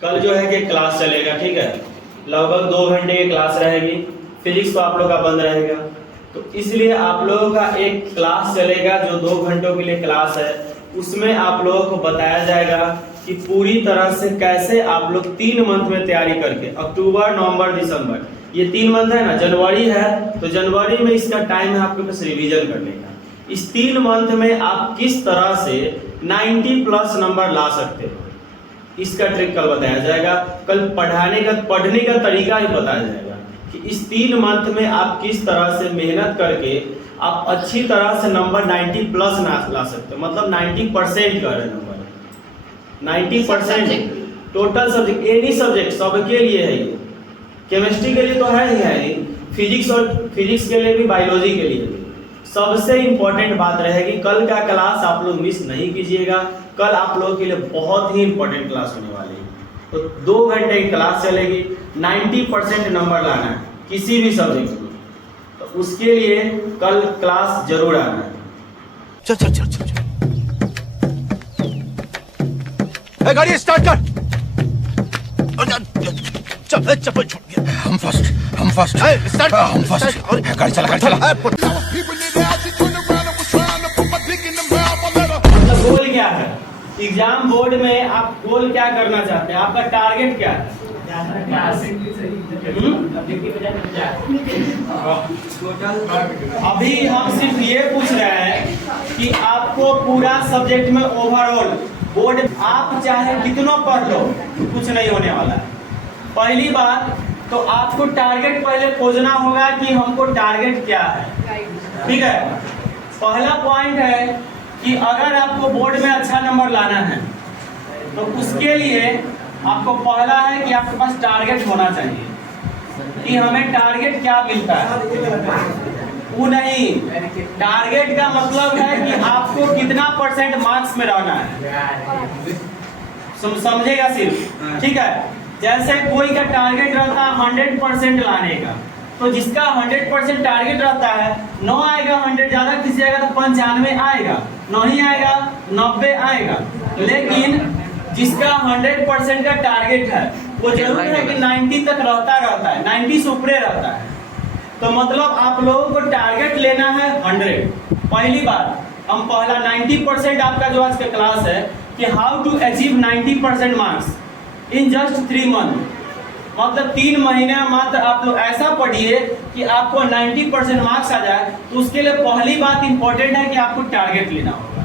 कल जो है कि क्लास चलेगा, ठीक है, लगभग 2 घंटे की क्लास रहेगी। फिजिक्स तो आप लोग का बंद रहेगा, तो इसलिए आप लोगों का एक क्लास चलेगा जो 2 घंटों के लिए क्लास है। उसमें आप लोगों को बताया जाएगा कि पूरी तरह से कैसे आप लोग 3 मंथ में तैयारी करके, अक्टूबर, नवंबर, दिसंबर, ये 3 मंथ है ना, जनवरी है तो जनवरी में इसका टाइम है आपके पास रिवीजन करने का। इस 3 मंथ में आप किस तरह से 90+ नंबर ला सकते हो, इसका ट्रिक कल बताया जाएगा। कल पढ़ने का तरीका भी बताया जाएगा कि इस 3 मंथ में आप किस तरह से मेहनत करके आप अच्छी तरह से नंबर 90+ ला सकते हो। मतलब 90% का number, 90% total subject, any subject, सबके लिए है ये। केमिस्ट्री के लिए तो है ही है, फिजिक्स के लिए भी, बायोलॉजी के लिए भी। सबसे इंपॉर्टेंट बात रहेगी, कल का क्लास आप लोग मिस नहीं कीजिएगा। कल आप लोगों के लिए बहुत ही इंपॉर्टेंट क्लास होने वाली है। तो 2 घंटे की क्लास चलेगी, 90% नंबर लाना है किसी भी सब्जेक्ट में, तो उसके लिए कल क्लास जरूर आना है। चल चल चल चल गाड़ी स्टार्ट कर। चप्पल छोड़, हम फर्स्ट स्टार्ट, हम फर्स्ट, गाड़ी चला मतलब गोल क्या है एग्जाम बोर्ड में, आप गोल क्या करना चाहते हैं, आपका टारगेट क्या है? अभी हम सिर्फ ये पूछ रहे हैं कि आपको पूरा सब्जेक्ट में ओवरऑल बोर्ड आप चाहे कितना पढ़ लो, कुछ नहीं होने वाला है। पहली बात तो आपको टारगेट पहले खोजना होगा कि हमको टारगेट क्या है, ठीक है। पहला पॉइंट है कि अगर आपको बोर्ड में अच्छा नंबर लाना है तो उसके लिए आपको पहला है कि आपके पास टारगेट होना चाहिए कि हमें टारगेट क्या मिलता है। वो नहीं, टारगेट का मतलब है कि आपको कितना % मार्क्स में रहना है, समझेगा सिर्फ, ठीक है। जैसे कोई का टारगेट रहता है 100% लाने का, तो जिसका 100% टारगेट रहता है 9 आएगा, 100 ज्यादा किसी आएगा तो 95 आएगा, नहीं आएगा 90 आएगा। लेकिन जिसका 100% का टारगेट है वो जरूर है कि 90 तक रहता है, 90 से ऊपर रहता है। तो मतलब आप लोगों को टारगेट लेना है 100। पहली बात, हम पहला 90% आपका जो आज का क्लास है कि how to achieve 90% marks in just 3 month. मतलब 3 महीने मात्र आप लोग ऐसा पढ़िए कि आपको 90% मार्क्स आ जाए। तो उसके लिए पहली बात इंपॉर्टेंट है कि आपको टारगेट लेना होगा।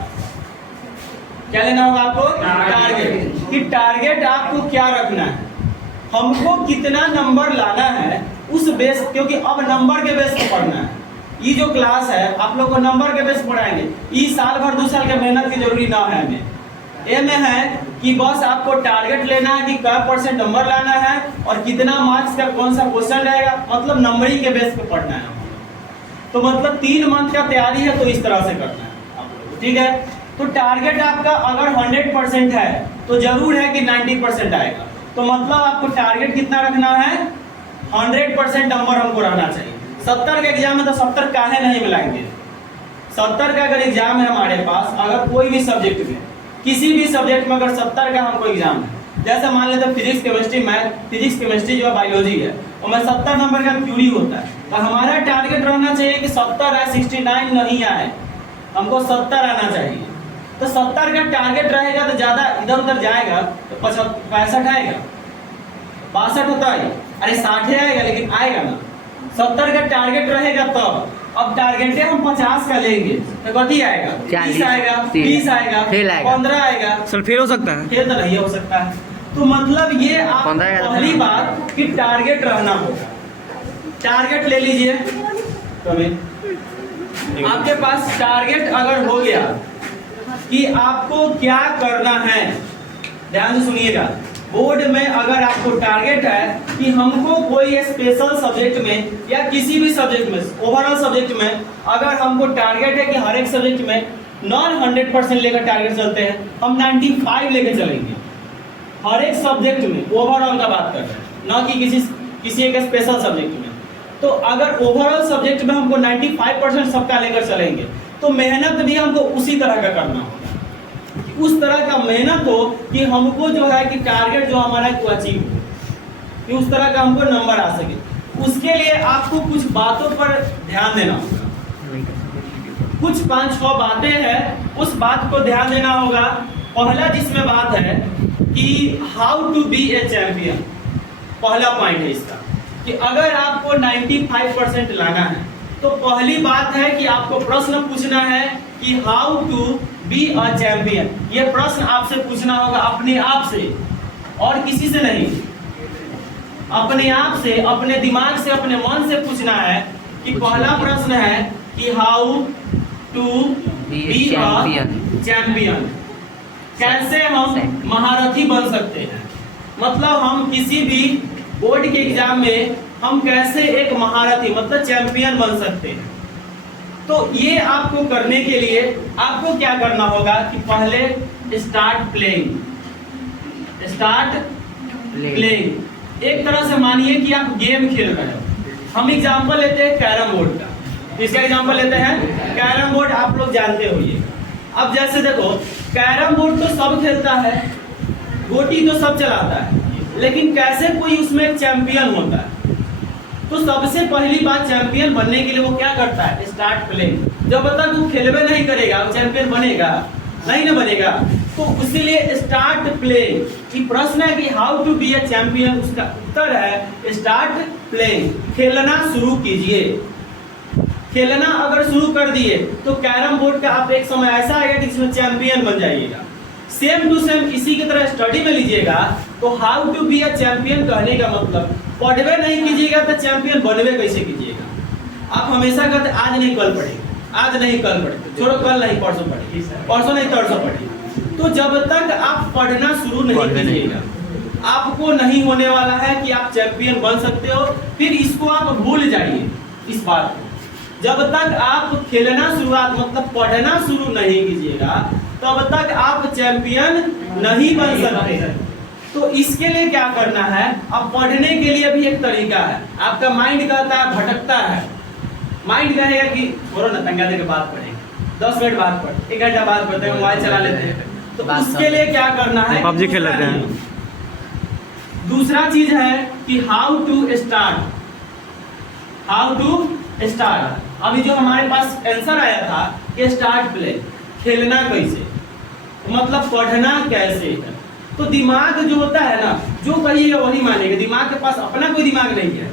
क्या लेना होगा आपको? टारगेट। कि टारगेट आपको क्या रखना है, हमको कितना नंबर लाना है उस बेस, क्योंकि अब नंबर के बेस पे पढ़ना है। ये जो क्लास है आप लोग को नंबर के बेस पढ़ाएंगे। ये साल भर 2 साल के मेहनत की जरूरी ना है हमें। ये में है कि बस आपको टारगेट लेना है कि क्या % नंबर लाना है और कितना मार्क्स का कौन सा क्वेश्चन रहेगा, मतलब नंबरिंग के बेस पे पढ़ना है। तो मतलब 3 मंथ का तैयारी है तो इस तरह से करना है आप लोग, ठीक है। तो टारगेट आपका अगर 100% है तो जरूर है कि 90% आएगा। तो मतलब आपको टारगेट कितना रखना है, 100% नंबर हमको रहना चाहिए। 70 का एग्जाम है तो 70 काहे नहीं मिलाएंगे। 70 का अगर एग्जाम है हमारे पास, अगर कोई भी सब्जेक्ट में, किसी भी सब्जेक्ट में अगर 70 का हमको एग्जाम है, जैसे मान लेते physics chemistry math, physics chemistry जो बायोलॉजी है, और में 70 नंबर का क्यूरी होता है, तो हमारा टारगेट रहना चाहिए कि 70 आए, 69 नहीं आए, हमको 70 आना चाहिए। तो 70 का टारगेट रहेगा तो ज्यादा इधर उधर जाएगा तो 65 आएगा, 62 होता है, अरे 60 आएगा, लेकिन आएगा ना। 70 का टारगेट रहेगा तब। अब टारगेट है हम 50 का लेंगे तो कथी आएगा, 30 आएगा, 20 आएगा, 15 आएगा। सर फेल हो सकता है, फेल तो नहीं हो सकता है। तो मतलब ये आप पहली बात कि टारगेट रहना होगा। टारगेट ले लीजिए, आपके पास टारगेट अगर हो गया कि आपको क्या करना है, ध्यान से सुनिएगा। बोर्ड में अगर आपको टारगेट है कि हमको कोई स्पेशल सब्जेक्ट में या किसी भी सब्जेक्ट में, ओवरऑल सब्जेक्ट में अगर हमको टारगेट है कि हर एक सब्जेक्ट में नॉन 100% लेकर टारगेट चलते हैं, हम 95 लेकर चलेंगे हर एक सब्जेक्ट में। ओवरऑल का बात कर रहे हैं, ना कि किसी एक स्पेशल सब्जेक्ट में। तो अगर ओवरऑल सब्जेक्ट में हमको 95% सबका लेकर चलेंगे तो मेहनत भी हमको उसी तरह का करना होगा। उस तरह का मेहनत हो कि हमको जो है कि टारगेट जो हमारा है वो अचीव हो, कि उस तरह का हमको नंबर आ सके। उसके लिए आपको कुछ बातों पर ध्यान देना होगा। कुछ 5-6 बातें हैं, उस बात को ध्यान देना होगा। पहला जिसमें बात है कि how to be a champion. पहला पॉइंट है इसका कि अगर आपको 95% लाना है तो पहली बात है कि आपको प्रश्न पूछना है कि how to be a champion. ये प्रश्न आपसे पूछना होगा अपने आप से और किसी से नहीं, अपने आप से, अपने दिमाग से, अपने मन से पूछना है कि पहला प्रश्न है कि how to be a champion. कैसे हम महारथी बन सकते हैं, मतलब हम किसी भी बोर्ड के एग्जाम में हम कैसे एक महारथी मतलब चैंपियन बन सकते हैं। तो ये आपको करने के लिए आपको क्या करना होगा कि पहले स्टार्ट प्लेइंग। एक तरह से मानिए कि आप गेम खेल रहे हो। हम एग्जांपल लेते हैं कैरम बोर्ड का। किसका एग्जांपल लेते हैं? कैरम बोर्ड आप लोग जानते हो ये। अब जैसे देखो, कैरम बोर्ड तो सब खेलता है, गोटी तो सब चलाता है, लेकिन कैसे कोई उसमें एक चैंपियन होता है? तो सबसे पहली बात, चैंपियन बनने के लिए वो क्या करता है? Start playing. जब तक वो खेलवे नहीं करेगा वो चैंपियन बनेगा नहीं, ना बनेगा। तो इसीलिए स्टार्ट प्लेइंग की प्रश्न है कि how to be a champion. उसका उत्तर है स्टार्ट प्लेइंग। खेलना शुरू कीजिए। खेलना अगर शुरू कर दिए तो कैरम बोर्ड का आप एक समय ऐसा आएगा कि जिसमें चैंपियन बन जाइएगा। सेम टू सेम इसी की तरह स्टडी में लीजिएगा तो how to be a champion कहने का मतलब पढ़वे नहीं कीजिएगा तो चैंपियन बनवे कैसे कीजिएगा? आप हमेशा कहते आज नहीं कल पढ़ेंगे, आज नहीं कल पढ़ेंगे, छोड़ो कल नहीं परसों पढ़ेंगे, परसों नहीं तरसों पढ़ेंगे। तो जब तक आप पढ़ना शुरू नहीं कीजिएगा आपको नहीं होने वाला है कि आप चैंपियन बन सकते हो। फिर इसको आप भूल जाइए इस बात को। जब तक आप खेलना शुरुआत मतलब पढ़ना शुरू नहीं कीजिएगा तब तक आप चैंपियन नहीं बन सकते हैं। तो इसके लिए क्या करना है? अब पढ़ने के लिए भी एक तरीका है। आपका माइंड कहता है, भटकता है, माइंड कहेगा कि छोड़ो ना, तंगा दे के बाद पढ़ेंगे, 10 मिनट बाद पढ़, 1 घंटा बाद पढ़ते हैं, मोबाइल चला लेते हैं। तो उसके लिए क्या करना है? पबजी खेल लेते हैं। दूसरा चीज है कि how to start. How to start. अभी जो हमारे पास आंसर आया था कि स्टार्ट प्ले, खेलना कैसे, मतलब पढ़ना कैसे है। तो दिमाग जो होता है ना, जो कहिएगा वही मानेगा। दिमाग के पास अपना कोई दिमाग नहीं है,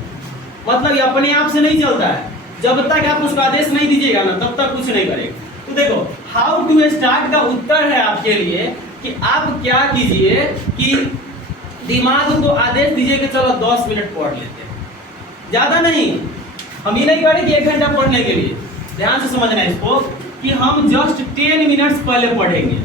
मतलब ये अपने आप से नहीं चलता है। जब तक आप उसका आदेश नहीं दीजिएगा ना तब तक कुछ नहीं करेगा। तो देखो, हाउ टू स्टार्ट का उत्तर है आपके लिए कि आप क्या कीजिए कि दिमाग को आदेश दीजिए कि चलो 10 मिनट पढ़ लेते हैं, ज्यादा नहीं। हम ये नहीं करें कि 1 घंटा पढ़ने के लिए, ध्यान से समझना है इसको कि हम जस्ट 10 मिनट्स पहले पढ़ेंगे।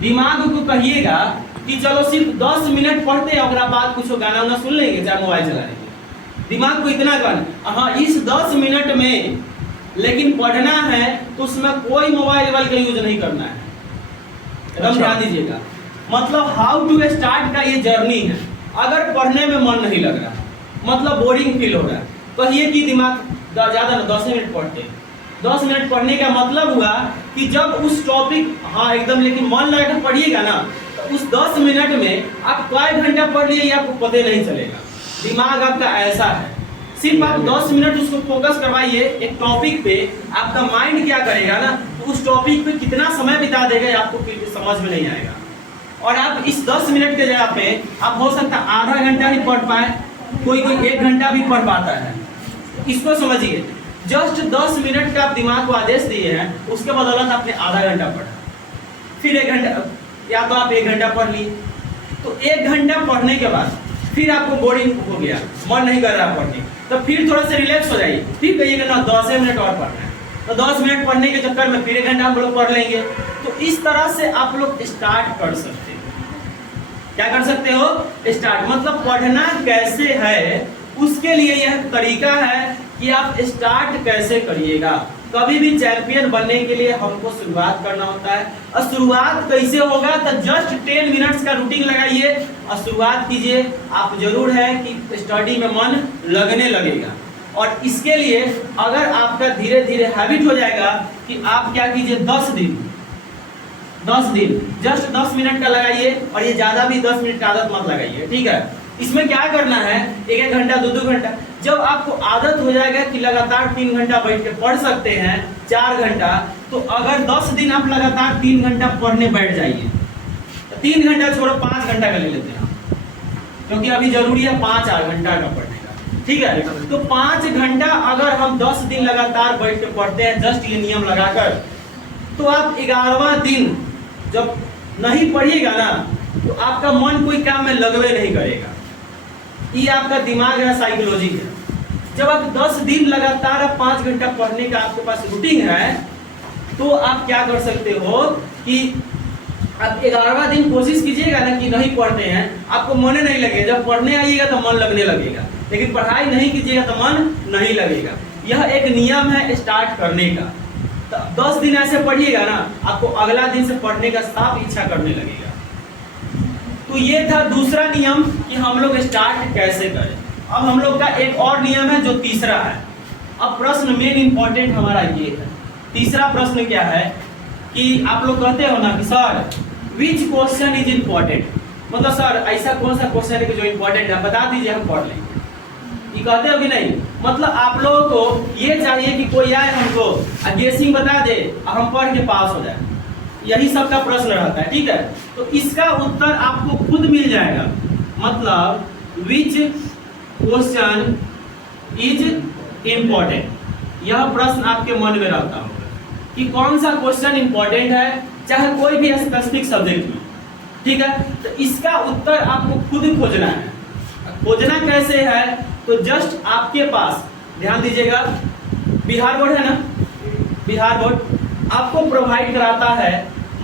दिमाग को कहिएगा कि चलो सिर्फ 10 मिनट पढ़ते हैं, उसके बाद कुछ गाना वाना सुन लेंगे, चाहे मोबाइल चला लेंगे। दिमाग को इतना करना, हाँ इस 10 मिनट में लेकिन पढ़ना है तो उसमें कोई मोबाइल का यूज नहीं करना है, एकदम ध्यान दीजिएगा। मतलब हाउ टू स्टार्ट का ये जर्नी है। अगर पढ़ने में मन नहीं लग रहा, मतलब बोरिंग फील हो रहा है, कहिए कि दिमाग ज्यादा ना 10 मिनट पढ़ते हैं। 10 मिनट पढ़ने का मतलब हुआ कि जब उस टॉपिक, हाँ एकदम, लेकिन मन लगा कर पढ़िएगा ना तो उस 10 मिनट में आप कई घंटा पढ़ लिए आपको पता नहीं चलेगा। दिमाग आपका ऐसा है, सिर्फ आप 10 मिनट उसको फोकस करवाइए एक टॉपिक पे, आपका माइंड क्या करेगा ना, तो उस टॉपिक पे कितना समय बिता देगा आपको समझ में नहीं आएगा। और आप इस 10 मिनट के जगह पे आप हो सकता है आधा घंटा ही पढ़ पाए, कोई 1 घंटा भी पढ़ पाता है। इसको समझिए, जस्ट 10 मिनट का आप दिमाग को आदेश दिए हैं, उसके बदौलत आपने आधा घंटा पढ़ा, फिर 1 घंटा, या तो आप 1 घंटा पढ़ लिए। तो 1 घंटा पढ़ने के बाद फिर आपको बोरिंग हो गया, मन नहीं कर रहा पढ़ने, तो फिर थोड़ा सा रिलैक्स हो जाइए, फिर कहिएगा ना 10 मिनट और पढ़ना है। तो 10 मिनट पढ़ने के चक्कर में फिर 1 घंटा हम लोग पढ़ लेंगे। तो इस तरह से आप लोग स्टार्ट कर सकते हो। क्या कर सकते हो? स्टार्ट, मतलब पढ़ना कैसे है उसके लिए यह तरीका है कि आप स्टार्ट कैसे करिएगा। कभी भी चैंपियन बनने के लिए हमको शुरुआत करना होता है, और शुरुआत कैसे होगा? तो जस्ट 10 मिनट्स का रूटीन लगाइए और शुरुआत कीजिए। आप जरूर है कि स्टडी में मन लगने लगेगा। और इसके लिए अगर आपका धीरे धीरे हैबिट हो जाएगा कि आप क्या कीजिए, 10 दिन 10 दिन, जस्ट 10 मिनट का लगाइए, और ये ज्यादा भी 10 मिनट का आदत मत लगाइए, ठीक है। इसमें क्या करना है, 1-1 घंटा 2-2 घंटा, जब आपको आदत हो जाएगा कि लगातार 3 घंटा बैठ के पढ़ सकते हैं, 4 घंटा, तो अगर 10 दिन आप लगातार 3 घंटा पढ़ने बैठ जाइए, 3 घंटा छोड़ो 5 घंटा का ले लेते हैं, क्योंकि अभी जरूरी है 5 घंटा का पढ़ने का, ठीक है। तो 5 घंटा अगर हम 10 दिन लगातार बैठ के पढ़ते हैं, जस्ट ये नियम लगाकर, तो आप 11वां दिन जब नहीं पढ़िएगा ना, तो आपका मन कोई काम में लगवे नहीं करेगा। ये आपका दिमाग है, साइकोलॉजी है। जब आप 10 दिन लगातार 5 घंटा पढ़ने का आपके पास रूटीन है, तो आप क्या कर सकते हो कि आप 11वां दिन कोशिश कीजिएगा ना कि नहीं पढ़ते हैं, आपको मन नहीं लगेगा। जब पढ़ने आइएगा तो मन लगने लगेगा, लेकिन पढ़ाई नहीं कीजिएगा तो मन नहीं लगेगा। यह एक नियम है स्टार्ट करने का। 10 दिन ऐसे पढ़िएगा ना, आपको अगला दिन से पढ़ने का साफ इच्छा करने लगेगा। तो ये था दूसरा नियम कि हम लोग स्टार्ट कैसे करें। अब हम लोग का एक और नियम है जो तीसरा है। अब प्रश्न मेन इंपॉर्टेंट हमारा ये है। तीसरा प्रश्न क्या है कि आप लोग कहते हो ना कि sir which question is important, मतलब सर ऐसा कौन सा क्वेश्चन है कि जो इम्पोर्टेंट है, बता दीजिए, हम पढ़ लेंगे। ये कहते हो कि नहीं? मतलब आप लोगों को ये चाहिए कि कोई आए हमको गेसिंग बता दे और हम पढ़ के पास हो जाए, यही सबका प्रश्न रहता है, ठीक है। तो इसका उत्तर आपको खुद मिल जाएगा। मतलब विच क्वेश्चन इज इम्पोर्टेंट, यह प्रश्न आपके मन में रहता होगा कि कौन सा क्वेश्चन इंपॉर्टेंट है, चाहे कोई भी स्पेसिफिक सब्जेक्ट में, ठीक है। तो इसका उत्तर आपको खुद खोजना है। खोजना कैसे है, तो जस्ट आपके पास ध्यान दीजिएगा, बिहार बोर्ड है ना, बिहार बोर्ड आपको प्रोवाइड कराता है,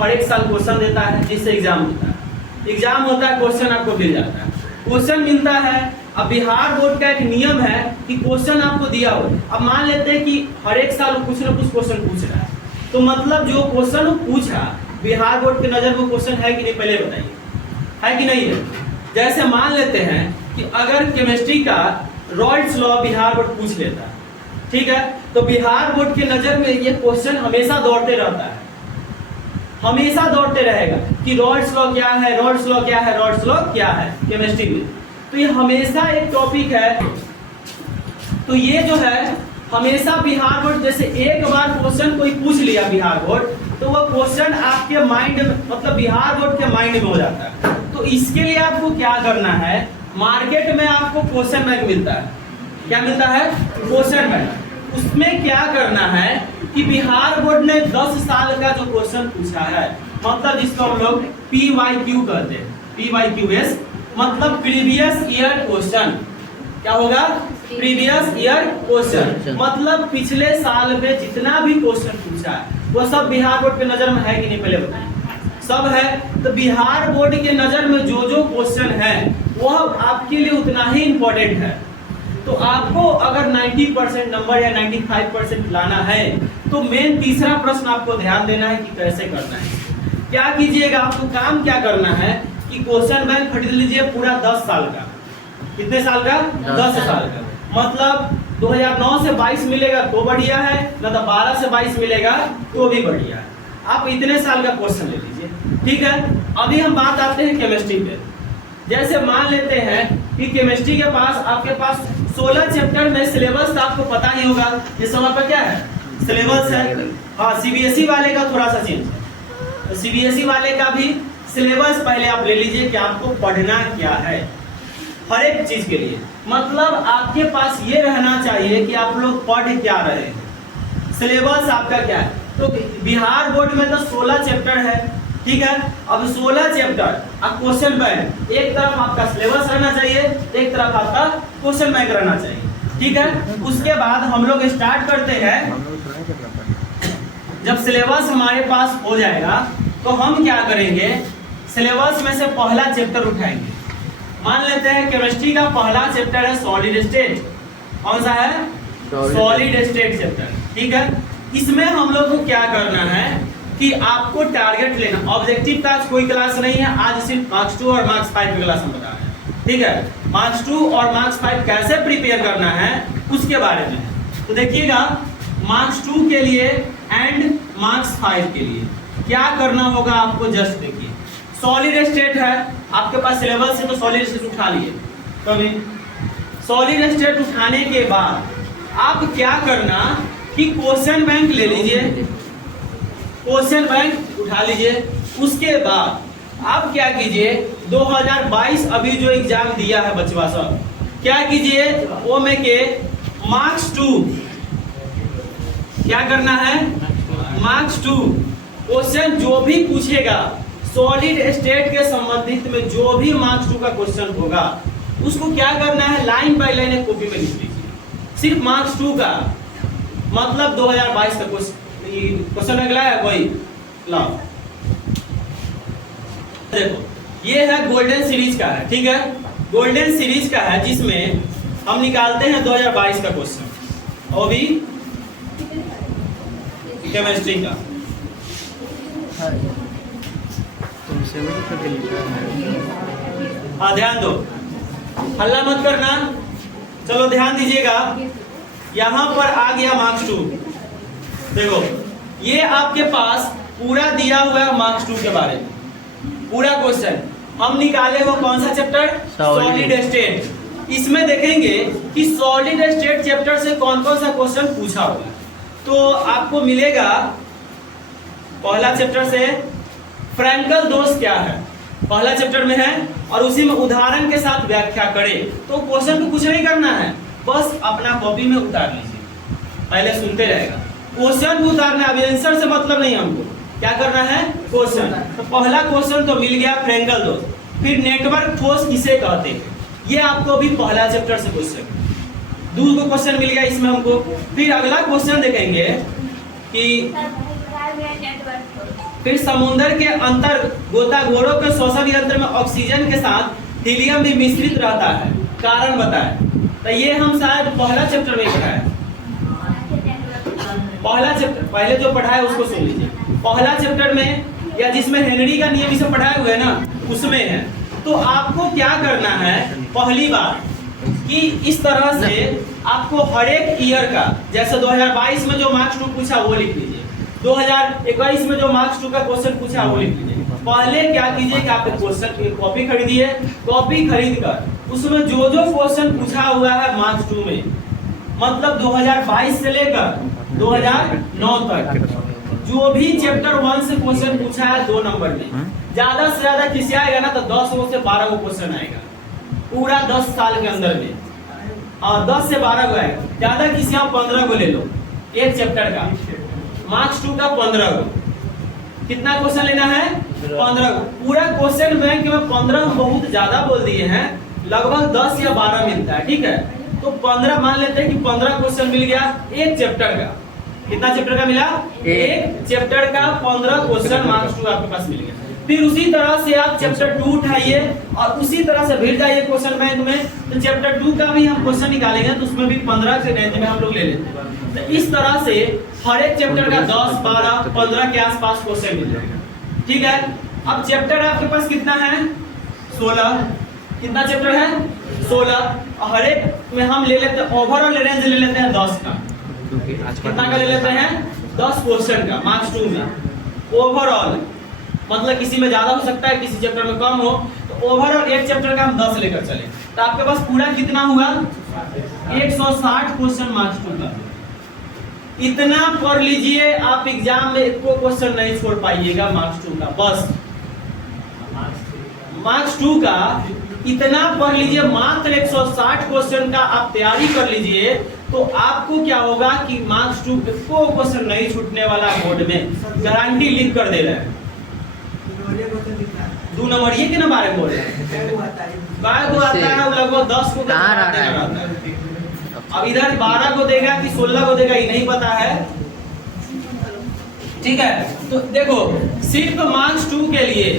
हर एक साल क्वेश्चन देता है जिससे एग्जाम होता है। एग्जाम होता है, क्वेश्चन आपको मिल जाता है, क्वेश्चन मिलता है। अब बिहार बोर्ड का एक नियम है कि क्वेश्चन आपको दिया हो, अब मान लेते हैं कि हर एक साल कुछ ना कुछ क्वेश्चन पूछ रहा है, तो मतलब जो क्वेश्चन वो पूछा बिहार बोर्ड के नजर में क्वेश्चन है कि नहीं, पहले बताइए, है कि नहीं है। जैसे मान लेते हैं कि अगर केमिस्ट्री का रॉल्ड्स लॉ बिहार बोर्ड पूछ लेता है, ठीक है, तो बिहार बोर्ड के नजर में ये क्वेश्चन हमेशा दौड़ते रहता है, हमेशा दौड़ते रहेगा कि रॉल्ड्स लॉ क्या है, रॉल्ड्स लॉ क्या है, रॉल्ड्स लॉ क्या है केमिस्ट्री में। तो ये हमेशा एक टॉपिक है। तो ये जो है हमेशा बिहार बोर्ड, जैसे एक बार क्वेश्चन कोई पूछ लिया बिहार बोर्ड, तो वो क्वेश्चन आपके माइंड में, मतलब बिहार बोर्ड के माइंड में हो जाता है। तो इसके लिए आपको क्या करना है, मार्केट में आपको क्वेश्चन बैंक मिलता है, क्या मिलता है, क्वेश्चन बैंक। उसमें क्या करना है कि बिहार बोर्ड ने 10 साल का जो क्वेश्चन पूछा है, मतलब जिसको हम लोग PYQ कहते हैं, PYQS मतलब प्रीवियस ईयर क्वेश्चन। क्या होगा, प्रीवियस ईयर क्वेश्चन, मतलब पिछले साल में जितना भी क्वेश्चन पूछा है वो सब बिहार बोर्ड के नजर में है कि नहीं, पहले बताइए, सब है। तो बिहार बोर्ड के नजर में जो जो क्वेश्चन है वह आपके लिए उतना ही इंपॉर्टेंट है। तो आपको अगर 90% नंबर या 95% लाना है, तो मेन तीसरा प्रश्न आपको ध्यान देना है कि कैसे करना है। क्या कीजिएगा, आपको काम क्या करना है कि क्वेश्चन बैंक खरीद लीजिए पूरा 10 साल का। कितने साल का, 10 साल का। मतलब 2009 से 22 मिलेगा तो बढ़िया है, ना तो 12 से 22 मिलेगा तो भी बढ़िया है। आप इतने साल का क्वेश्चन ले लीजिए, ठीक है। अभी हम बात आते हैं केमिस्ट्री पे। जैसे मान लेते हैं कि केमिस्ट्री के पास आपके पास 16 चैप्टर में सिलेबस आपको पता ही होगा, ये समय पर क्या है, सिलेबस है। हाँ, CBSE वाले का थोड़ा सा चेंज है, तो CBSE वाले का भी सिलेबस पहले आप ले लीजिए कि आपको पढ़ना क्या है हर एक चीज के लिए। मतलब आपके पास ये रहना चाहिए कि आप लोग पढ़ क्या रहे हैं, सिलेबस आपका क्या है। तो बिहार बोर्ड में तो 16 चैप्टर है, ठीक है। अब 16 चैप्टर, अब क्वेश्चन बैंक, एक तरफ आपका सिलेबस रहना चाहिए, एक तरफ आपका क्वेश्चन बैंक रहना चाहिए, ठीक है। उसके बाद हम लोग स्टार्ट करते हैं। जब सिलेबस हमारे पास हो जाएगा तो हम क्या करेंगे, सिलेबस में से पहला चैप्टर उठाएंगे। मान लेते हैं केमिस्ट्री का पहला चैप्टर है सॉलिड स्टेट। कौन सा है, सॉलिड स्टेट चैप्टर, ठीक है। इसमें हम लोग को क्या करना है कि आपको टारगेट लेना, ऑब्जेक्टिव का कोई क्लास नहीं है, आज सिर्फ मार्क्स 2 और मार्क्स 5 की क्लास हम बता रहे हैं, ठीक है। मार्क्स 2 और मार्क्स 5 कैसे प्रिपेयर करना है उसके बारे में। तो देखिएगा, मार्क्स 2 के लिए एंड मार्क्स 5 के लिए, क्या करना होगा आपको, जस्ट देखिए सॉलिड स्टेट है आपके पास सिलेबस से, तो सॉलिड स्टेट उठा लिए। कभी सॉलिड स्टेट उठाने के बाद आप क्या करना कि क्वेश्चन बैंक ले लीजिए, क्वेश्चन बैंक उठा लीजिए। उसके बाद आप क्या कीजिए, 2022 अभी जो एग्जाम दिया है बच्चा सब, क्या कीजिए वो में के मार्क्स 2, क्या करना है मार्क्स 2 क्वेश्चन जो भी पूछेगा सॉलिड स्टेट के संबंधित में, जो भी मार्क्स 2 का क्वेश्चन होगा उसको क्या करना है, लाइन बाय लाइन एक कॉपी में लिख लीजिए। सिर्फ मार्क्स 2 का मतलब 2022 का क्वेश्चन अगला है कोई ला। देखो ये है गोल्डन सीरीज का है, ठीक है, गोल्डन सीरीज का है जिसमें हम निकालते हैं 2022 का क्वेश्चन, और भी केमिस्ट्री का। हाँ ध्यान दो, हल्ला मत करना, चलो ध्यान दीजिएगा। यहां पर आ गया मार्क्स 2, देखो ये आपके पास पूरा दिया हुआ है मार्क्स 2 के बारे में, पूरा क्वेश्चन हम निकाले वो कौन सा चैप्टर, सॉलिड स्टेट। इसमें देखेंगे कि सॉलिड स्टेट चैप्टर से कौन कौन सा क्वेश्चन पूछा हुआ है। तो आपको मिलेगा पहला चैप्टर से फ्रैंकल दोष क्या है, पहला चैप्टर में है, और उसी में उदाहरण के साथ व्याख्या करें। तो क्वेश्चन को कुछ नहीं करना है, बस अपना कॉपी में उतार लीजिए, पहले सुनते रहेगा, क्वेश्चन को उतारना है, अभी आंसर से मतलब नहीं हमको, क्या करना है क्वेश्चन। तो पहला क्वेश्चन तो मिल गया फ्रैंकल दोष। फिर नेटवर्क ठोस किसे कहते हैं, ये आपको अभी पहला चैप्टर से क्वेश्चन, दूसरा क्वेश्चन मिल गया इसमें हमको। फिर अगला क्वेश्चन देखेंगे कि फिर समुद्र के अंतर गोताखोरों के श्वसन यंत्र में ऑक्सीजन के साथ हीलियम भी मिश्रित रहता है, कारण बताएं। तो ये हम शायद पहला चैप्टर में पढ़ाए, पहला चैप्टर पहले जो पढ़ाए उसको सुन लीजिए, पहला चैप्टर में या जिसमें हेनरी का नियम इसे पढ़ाए हुए ना उसमें है। तो आपको क्या करना है, पहली बात कि इस तरह से आपको हर एक ईयर का, जैसे 2022 में जो मार्क्स 2 पूछा वो लिख लीजिए, 2021 में जो मार्क्स 2 का क्वेश्चन पूछा वो लिख लीजिए। पहले क्या कीजिए कि आप क्वेश्चन की कॉपी खरीदिए, कॉपी खरीद कर उसमें जो जो क्वेश्चन पूछा हुआ है मार्क्स 2 में, मतलब 2022 से लेकर 2009 तक जो भी चैप्टर 1 से क्वेश्चन पूछा है 2 नंबर में, ज्यादा से ज्यादा किसी आएगा ना तो 10 से 12 क्वेश्चन आएगा पूरा 10 साल के अंदर में, और 10 से 12 को आएगा, ज्यादा किसी आप 15 को ले लो एक चैप्टर का, मार्क्स 2 का 15 को, कितना क्वेश्चन लेना है 15 को। पूरा क्वेश्चन बैंक में 15 बहुत ज्यादा बोल दिए हैं, लगभग 10 या 12 मिलता है, ठीक है। तो 15 मान लेते हैं कि 15 क्वेश्चन मिल गया एक चैप्टर का, कितना चैप्टर का मिला, एक चैप्टर का 15 क्वेश्चन मार्क्स 2 आपके पास मिल गया। फिर उसी तरह से आप चैप्टर 2 उठाइए और उसी तरह से भिड़ जाइए क्वेश्चन बैंक में, तो चैप्टर 2 का भी हम क्वेश्चन निकालेंगे तो उसमें भी 15 के रेंज में हम लोग ले लेते हैं। तो इस तरह से हर एक चैप्टर का 10, 12, 15 के आसपास क्वेश्चन मिल जाएगा, ठीक है। अब चैप्टर आपके पास कितना है 16, कितना चैप्टर है 16, हर एक में हम ले लेते हैं ओवरऑल रेंज ले लेते हैं 10 का, कितना का ले लेते हैं 10 क्वेश्चन का मार्क्स 2 में ओवरऑल, मतलब किसी में ज्यादा हो सकता है किसी चैप्टर में कम हो, तो ओवरऑल एक चैप्टर का हम 10 लेकर चले, तो आपके पास पूरा कितना हुआ 160 क्वेश्चन मार्क्स 2 का। इतना पढ़ लीजिए, आप एग्जाम में एक क्वेश्चन नहीं छोड़ पाइएगा मार्क्स 2 का, बस मार्क्स 2 का इतना पढ़ लीजिए, मात्र 160 क्वेश्चन का आप तैयारी कर लीजिए, तो आपको क्या होगा कि मार्क्स 2 को क्वेश्चन नहीं छूटने वाला बोर्ड में, गारंटी लिख कर दे रहे हैं। 2 नंबर ये के ना बारे में बोल रहे हैं, काय को आता है लगभग 10 को रहता है, अब इधर 12 को देगा कि 16 को देगा ये नहीं पता है, ठीक है। तो देखो सिर्फ मार्क्स 2 के लिए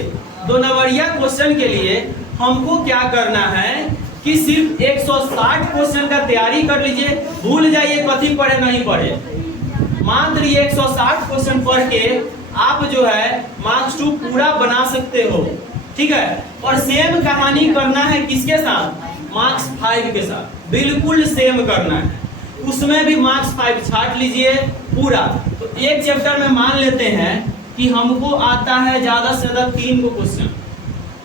2 नंबरिया क्वेश्चन के लिए हमको क्या करना है कि सिर्फ 160 क्वेश्चन का तैयारी कर लीजिए, भूल जाइए कथी पढ़े नहीं पढ़े, मात्र ये 160 क्वेश्चन पढ़ के आप जो है मार्क्स 2 पूरा बना सकते हो, ठीक है। और सेम कहानी करना है किसके साथ, मार्क्स 5 के साथ, बिल्कुल सेम करना है, उसमें भी मार्क्स 5 छाट लीजिए पूरा। तो एक चैप्टर में मान लेते हैं कि हमको आता है ज्यादा से ज्यादा 3 गो क्वेश्चन,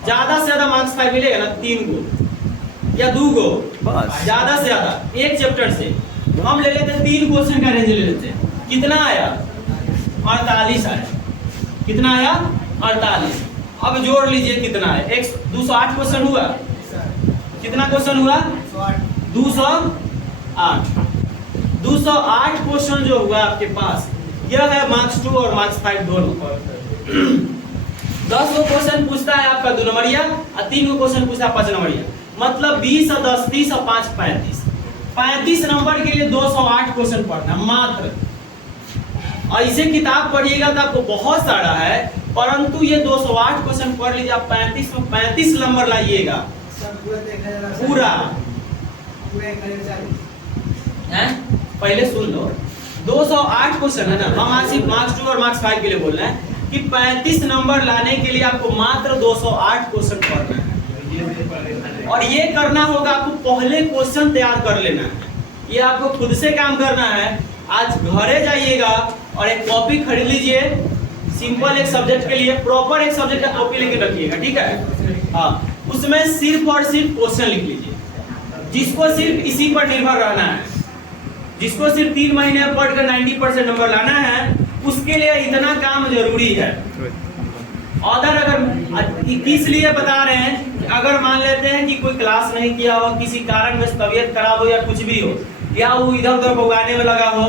ज्यादा से ज्यादा मार्क्स 5 मिलेगा ना 3 गो या 2 गो, ज्यादा से ज्यादा एक चैप्टर से हम ले लेते 3 क्वेश्चन का रेंज ले लेते। कितना आया? 48 आया। कितना आया? 48। अब जोड़ लीजिए कितना है, 208 क्वेश्चन हुआ। कितना क्वेश्चन हुआ? 208। 208 क्वेश्चन जो हुआ आपके पास, यह है मार्क्स 2 और मार्क्स 5 दोनों। 10 गो क्वेश्चन पूछता है आपका 2 नंबरिया और 3 गो क्वेश्चन पूछता है 5 नंबरिया, मतलब 20 और 10 30 और 5 35। 35 नंबर के लिए 208 क्वेश्चन पढ़ना मात्र। ऐसे किताब पढ़िएगा तो आपको बहुत सारा है, परंतु ये 208 क्वेश्चन पढ़ लीजिए आप, 35 में 35 नंबर लाइएगा पूरा। पहले सुन लो, 208 क्वेश्चन है ना, हम आज सिर्फ मार्क्स 2 और मार्क्स 5 के लिए बोल रहे हैं कि 35 नंबर लाने के लिए आपको मात्र 208 क्वेश्चन पढ़ना है। और ये करना होगा आपको, पहले क्वेश्चन तैयार कर लेना है, ये आपको खुद से काम करना है। आज घरे जाइएगा और एक कॉपी खरीद लीजिए, सिंपल एक सब्जेक्ट के लिए प्रॉपर एक सब्जेक्ट का कॉपी लेके रखिएगा, ठीक है। हाँ, उसमें सिर्फ और सिर्फ क्वेश्चन लिख लीजिए, जिसको सिर्फ इसी पर निर्भर रहना है, जिसको सिर्फ 3 महीने पढ़कर 90% नंबर लाना है, उसके लिए इतना काम जरूरी है। अदर अगर किस लिए बता रहे हैं कि अगर मान लेते हैं कि कोई क्लास नहीं किया हो, किसी कारण में तबीयत खराब हो या कुछ भी हो, या वो इधर उधर भगाने में लगा हो,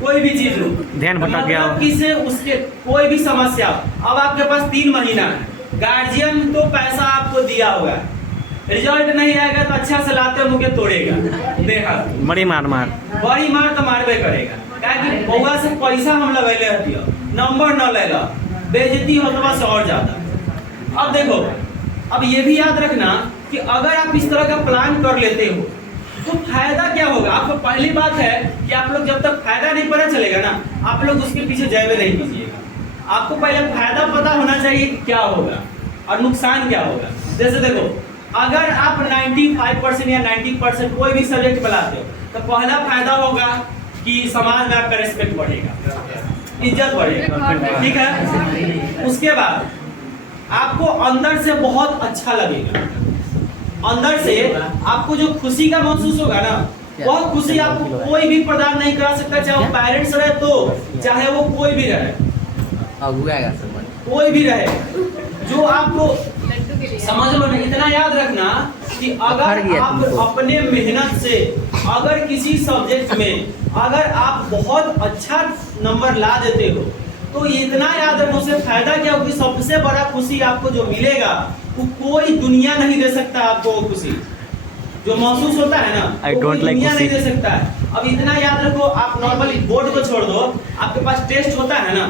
कोई भी चीज हो, ध्यान भटक गया हो, किसे उसके कोई भी समस्या हो, अब आपके पास 3 महीना है, गार्जियन तो पैसा आपको दिया होगा, रिजल्ट नहीं आएगा तो अच्छा से लाते मुके तोड़ेगा, देखा बड़ी मार तो मारबे करेगा, क्योंकि बउआ से पैसा हम लगैले हती, नंबर न लेगा, बेइज्जती होतबा से और ज्यादा। अब देखो, अब ये भी याद रखना कि अगर आप इस तरह का प्लान कर लेते हो तो फायदा क्या होगा आपको। पहली बात है कि आप लोग जब तक फायदा नहीं पता चलेगा ना, आप लोग उसके पीछे जयबे नहीं कीजिएगा। आपको पहले फायदा पता होना चाहिए कि क्या होगा और नुकसान क्या होगा। जैसे देखो, अगर आप 95% या 90% कोई भी सब्जेक्ट बनाते हो तो पहला फायदा होगा कि समाज में आपका रिस्पेक्ट बढ़ेगा, इज्जत बढ़ेगा, ठीक है। उसके बाद आपको अंदर से बहुत अच्छा लगेगा, अंदर से आपको जो खुशी का महसूस होगा ना, वह खुशी आपको कोई भी प्रदान नहीं करा सकता, चाहे वो पेरेंट्स रहे तो, चाहे वो कोई भी रहे, कोई भी रहे, जो आपको समझ लो ना। इतना याद रखना कि अगर आप अपने मेहनत से अगर किसी सब्जेक्ट में अगर आप बहुत अच्छा नंबर ला देते हो तो इतना याद रखो, उससे फायदा क्या होगी, सबसे बड़ा खुशी आपको जो मिलेगा वो कोई दुनिया नहीं दे सकता। आपको वो खुशी जो महसूस होता है ना, वो दुनिया नहीं दे सकता है। अब इतना याद रखो, आप नॉर्मली बोर्ड को छोड़ दो, आपके पास टेस्ट होता है ना,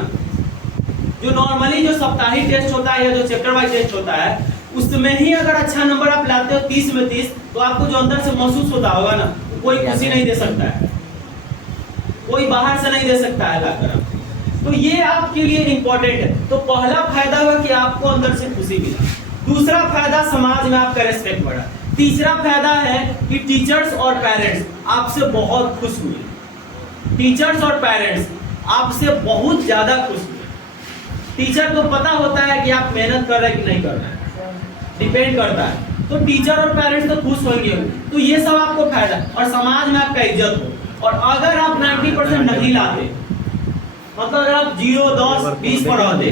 जो नॉर्मली जो साप्ताहिक टेस्ट होता है या जो चैप्टर वाइज टेस्ट होता है, उसमें ही अगर अच्छा नंबर आप लाते हो 30 में 30, तो आपको जो अंदर से महसूस होता होगा ना, कोई खुशी नहीं दे सकता है, कोई बाहर से नहीं दे सकता है लाकर। तो ये आपके लिए इम्पोर्टेंट है। तो पहला फायदा हुआ कि आपको अंदर से खुशी मिला, दूसरा फायदा समाज में आपका रिस्पेक्ट बढ़ा, तीसरा फायदा है कि टीचर्स और पेरेंट्स आपसे बहुत खुश हुए, टीचर्स और पेरेंट्स आपसे बहुत ज्यादा खुश हुए। टीचर को पता होता है कि आप मेहनत कर रहे हैं कि नहीं कर रहे हैं, डिपेंड करता है, तो टीचर और पेरेंट्स तो खुश होंगे। तो ये सब आपको फायदा, और समाज में आपका इज्जत हो। और अगर आप 90% नहीं लाते, मतलब अगर आप 0, 10, 20 पर रहते,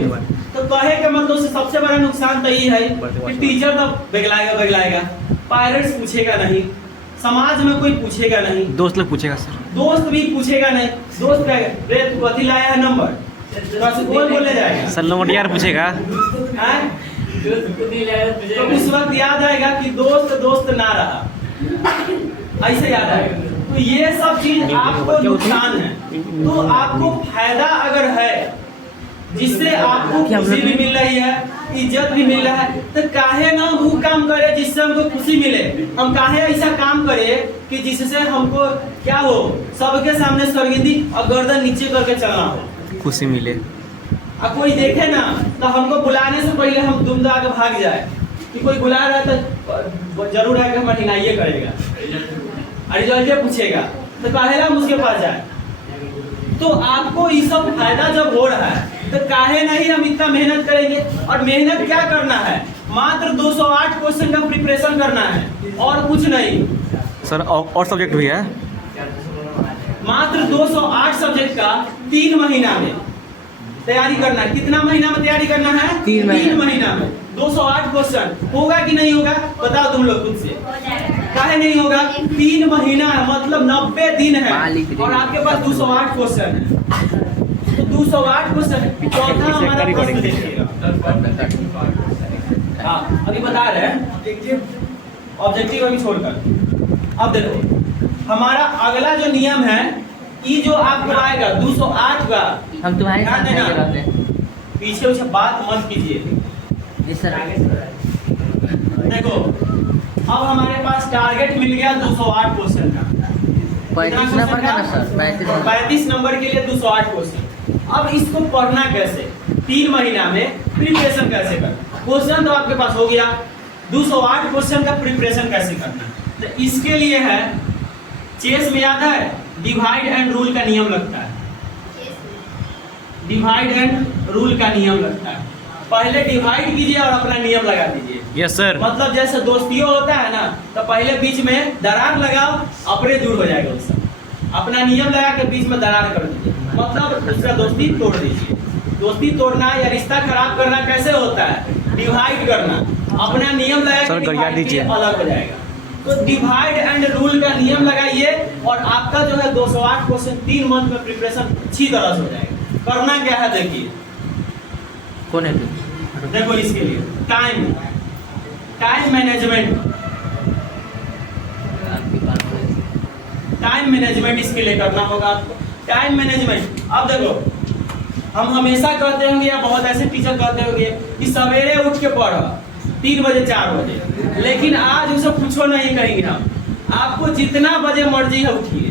तो कहे के मतलब से सबसे बड़ा नुकसान तो ये है कि टीचर तो बेगलाएगा, पेरेंट्स पूछेगा नहीं, समाज में कोई पूछेगा नहीं, दोस्त लोग पूछेगा सर, दोस्त भी पूछेगा नहीं, दोस्त कहेगा रे तू कथी लाया है नंबर, कौन बोले जाएगा सर, नंबर यार पूछेगा, तो उस वक्त याद आएगा कि दोस्त ना रहा, ऐसे याद आएगा। तो ये सब चीज आपको नुकसान है। तो आपको फायदा अगर है जिससे आपको खुशी भी मिल रही है, इज्जत भी मिल रहा है, तो काहे ना वो काम करे जिससे हमको खुशी मिले। हम काहे ऐसा काम करे कि जिससे हमको क्या हो, सबके सामने शर्मिंदी और गर्दन नीचे करके चलना हो, खुशी मिले। अब कोई देखे ना तो हमको बुलाने से पहले हम दुम दबा के भाग जाए कि कोई बुला रहा है तो जरूर है कि हम हिनाइए करेगा, रिजल्ट पूछेगा, तो काहेला हम उसके पास जाए। तो आपको ये सब फायदा जब हो रहा है तो काहे नहीं हम इतना मेहनत करेंगे। और मेहनत क्या करना है, मात्र 208 क्वेश्चन का प्रिपरेशन करना है और कुछ नहीं। सर और सब्जेक्ट भी है? मात्र 208 सब्जेक्ट का 3 महीना में तैयारी करना है। कितना महीना में तैयारी करना है? 3 महीना में 208 क्वेश्चन। होगा कि नहीं होगा बताओ तुम लोग खुद से। काहे नहीं होगा? 3 महीना है, मतलब 90 दिन है और आपके पास 208 क्वेश्चन है। तो 208 क्वेश्चन चौथा हमारा प्रश्न देखिएगा। हाँ अभी बता रहे हैं ऑब्जेक्टिव अभी छोड़कर। अब देखो हमारा अगला जो नियम है, ये जो आपको आएगा 208 का, हम तुम्हारे ध्यान साथ देना, रहते हैं। पीछे उसे बात मत कीजिए। जी सर। देखो अब हमारे पास टारगेट मिल गया 208 क्वेश्चन का। 35 नंबर का ना सर? 35 नंबर के लिए 208 क्वेश्चन। अब इसको पढ़ना कैसे, 3 महीना में प्रिपरेशन कैसे करना। क्वेश्चन तो आपके पास हो गया, 208 क्वेश्चन का प्रिपरेशन कैसे करना। तो इसके लिए है, चेस में याद है डिवाइड एंड रूल का नियम लगता है। डिवाइड एंड रूल का नियम लगता है। पहले डिवाइड कीजिए और अपना नियम लगा दीजिए। Yes sir. मतलब जैसे दोस्तियों होता है ना, तो पहले बीच में दरार लगाओ, अपने दूर हो जाएगा उससे। अपना नियम लगा के बीच में दरार कर दीजिए, मतलब दूसरा दोस्ती तोड़ दीजिए। दोस्ती तोड़ना या रिश्ता खराब करना कैसे होता है? डिवाइड करना। अपना नियम लगा सर, के गड़िया divide दीजिए। कीजिए, अलग हो जाएगा। तो डिवाइड एंड रूल का नियम लगाइए और आपका जो है 208 क्वेश्चन 3 मंथ में प्रिपरेशन अच्छी तरह से हो जाएगा। करना क्या है देखिए, कौन है? देखो इसके लिए टाइम मैनेजमेंट इसके लिए करना होगा आपको। टाइम मैनेजमेंट, अब देखो हम हमेशा कहते होंगे या बहुत ऐसे टीचर कहते होंगे कि सवेरे उठ के पढ़ो 3 बजे 4 बजे, लेकिन आज उसे पूछो नहीं कहेंगे हम। आपको जितना बजे मर्जी है उठिए,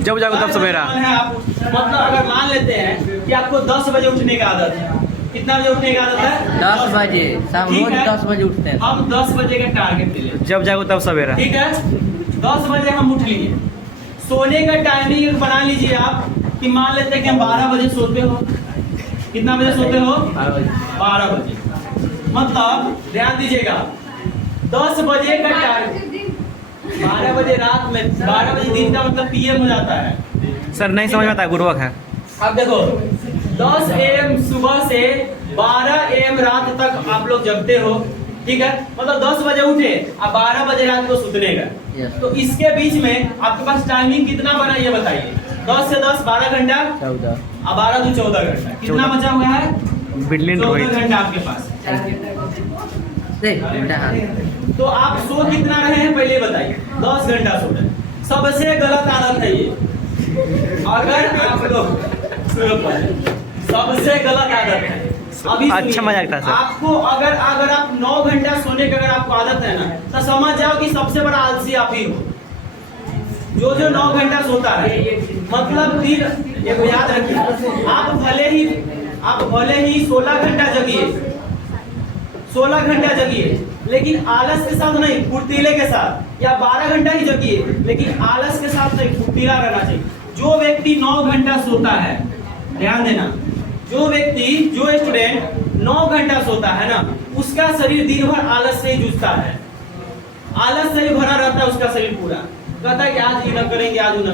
जब जागो तब सवेरा है आप। मतलब अगर मान लेते हैं कि आपको 10 बजे उठने का आदत है, कितना बजे उठने का आदत है? 10 बजे, शाम ठीक रोज है। 10 बजे उठते हैं। हम 10 बजे का टारगेट ले लेते हैं, जब जागो तब सवेरा। ठीक है। 10 बजे हम उठ लिए। सोने का टाइमिंग बना लीजिए आप कि मान लेते हैं कि हम 12 बजे सोते हो। कितना बजे सोते हो? 12 बजे। मतलब ध्यान दीजिएगा 10 बजे का टारगेट, 12 बजे रात में, 12 बजे दिन का मतलब पीएम हो जाता है। सर नहीं समझ में आता, गुरुवक है। अब देखो 10 AM सुबह से 12 AM रात तक आप लोग जगते हो, ठीक है। मतलब 10 बजे उठे और 12 बजे रात को सुतने का। Yes. तो इसके बीच में आपके पास टाइमिंग कितना बना ये बताइए। 10 से 10 12 घंटा 14। और 12 to 14 घंटा, कितना 14 बचा हुआ है? बिल्लिन 14 घंटा आपके पास। देख बेटा हाथ। तो आप सो कितना रहे हैं पहले बताइए। 10 घंटा सो रहे। सबसे गलत आदत है ये। अगर आप लोग सुनो पहले, सबसे गलत आदत है। अभी अच्छा मजाक था सर। आपको अगर आप 9 घंटा सोने की अगर आपको आदत है ना, तो समझ जाओ कि सबसे बड़ा आलसी आप ही हो। जो 9 घंटा सोता है, मतलब दिन ये याद रखिए, आप भले ही 16 घंटा जगिए, 16 घंटा जगिए, लेकिन आलस के साथ नहीं, फुर्तीले के साथ। या 12 घंटा ही जगिए, लेकिन आलस के साथ नहीं, फुर्तीला रहना चाहिए। जो व्यक्ति 9 घंटा सोता है, ध्यान देना, जो स्टूडेंट 9 घंटा सोता है ना, उसका शरीर दिन भर आलस से ही जूझता है। आलस से ही भरा रहता है उसका शरीर पूरा। कहता है कि आज ये न करेंगे, आज वो न।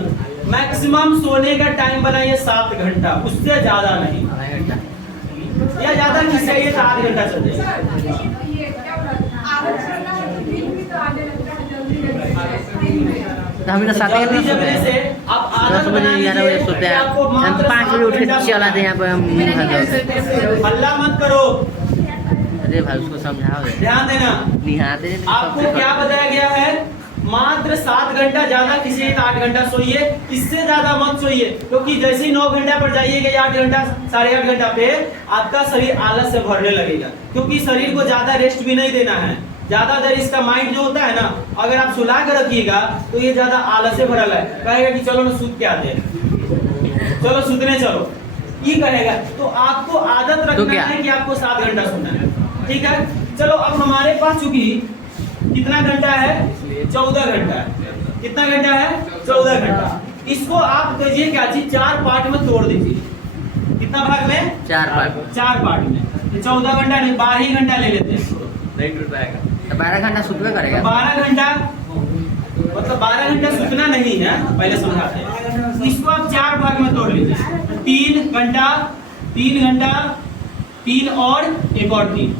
मैक्सिमम सोने का टाइम बनाइए 7 घंटा, उससे ज्यादा नहीं। या ज्यादा नहीं चाहिए तो 8 घंटा चल जाएगा। तो हम तो 7 जल्दी घंटे जगने से आप आदत 10 बजे 11 बजे सोते हैं। हम 5 बजे उठ के चल आते हैं यहाँ पे। हम हल्ला मत करो, अरे भाई उसको समझाओ, ध्यान देना। निहाते आपको क्या बताया गया है? मात्र 7 घंटा, ज्यादा किसी 8 घंटा सोइए, इससे ज्यादा मत सोइए। क्योंकि जैसे ही 9 घंटा पर जाइएगा या 8 घंटा 8.5 घंटा पे, आपका शरीर आलस से भरने लगेगा। क्योंकि शरीर को ज्यादा रेस्ट भी नहीं देना है। ज्यादा देर इसका माइंड जो होता है ना, अगर आप सुला कर रखिएगा तो ये ज्यादा आलस से भरल है। कहेगा कि चलो ना सूत के आते हैं, चलो सूतने चलो, ये कहेगा। तो आपको आदत रखना है कि आपको 7 घंटा सोना है, ठीक है। चलो अब हमारे पास चूंकि कितना घंटा है? 14 घंटा है। कितना घंटा है? 14 घंटा। इसको आप कीजिए क्या चीज, 4 पार्ट में तोड़ दीजिए। कितना भाग में? 4 पार्ट। 4 पार्ट में। 14 घंटा नहीं, 12 ही घंटा ले लेते हैं। नहीं टूट पाएगा। तो 12 घंटा सुतबे करेगा। 12 घंटा मतलब 12 घंटा सूखना नहीं है, पहले समझाते हैं। इसको आप 4 भाग में तोड़ लीजिए। 3 घंटा, 3 घंटा, 3 और एक और 3,